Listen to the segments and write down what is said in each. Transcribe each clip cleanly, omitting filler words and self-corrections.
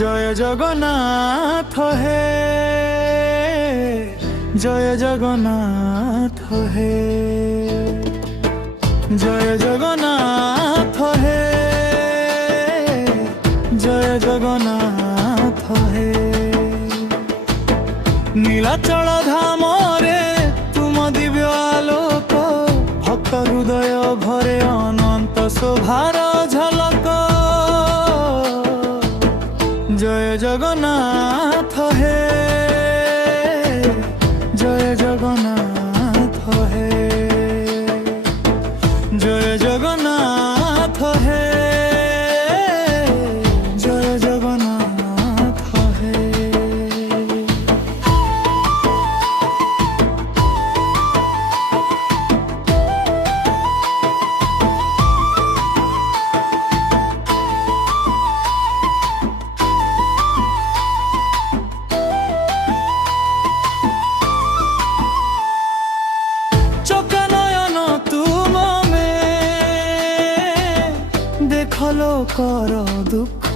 জয় জগন্নাথ হে, জয় জগন্নাথ হে, জয় জগন্নাথ হে, জয় জগন্নাথ হে। নীলাচল ধামরে তুম দিব্য আলোক, ভক্ত হৃদয় ভরে অনন্ত শোভার ঝলক। জয় জগন্নাথ হে, জয় জগন্নাথ হে, জয় জগন্নাথ হে, জয় জগন্নাথ হে। কর দুঃখ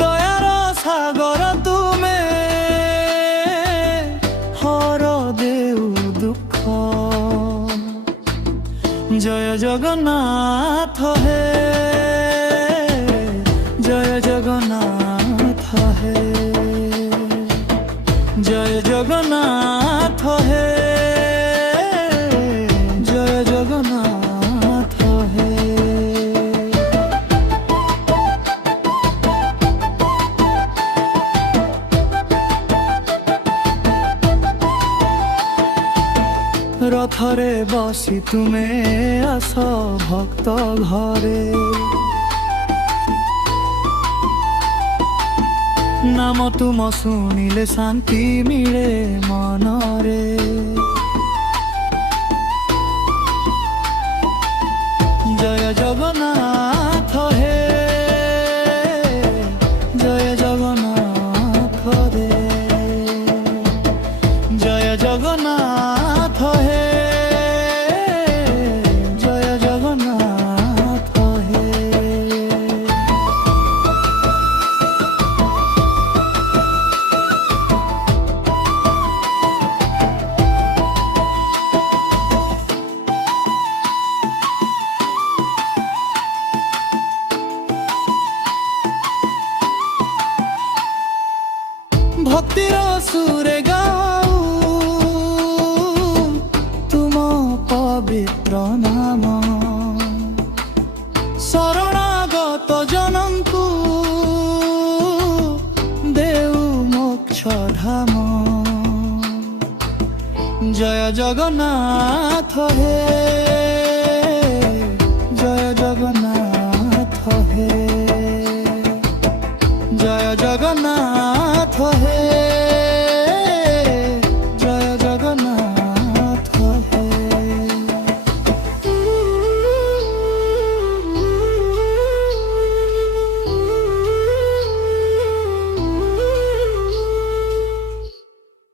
দয়ার সাগর তুমে, হর দেউ দুঃখ। জয় জগন্নাথ হে, জয় জগন্নাথ হে, জয় জগন্নাথ হে, জয় জগন্নাথ হে। রথরে বসি তুমে আস ভক্ত ঘরে, নাম তুম শুনিলে শান্তি মিলে মনরে। জয় জগন্নাথ হে, জয় জগন্নাথ রে, জয় জগন্নাথ হে, জয় জগন্নাথ হে। ভক্তির সুরে গাও তুম পবিত্র নাম, শরণাগত জনଙ୍କୁ দেউ মোক্ষ ধাম। জয় জগন্নাথ হে।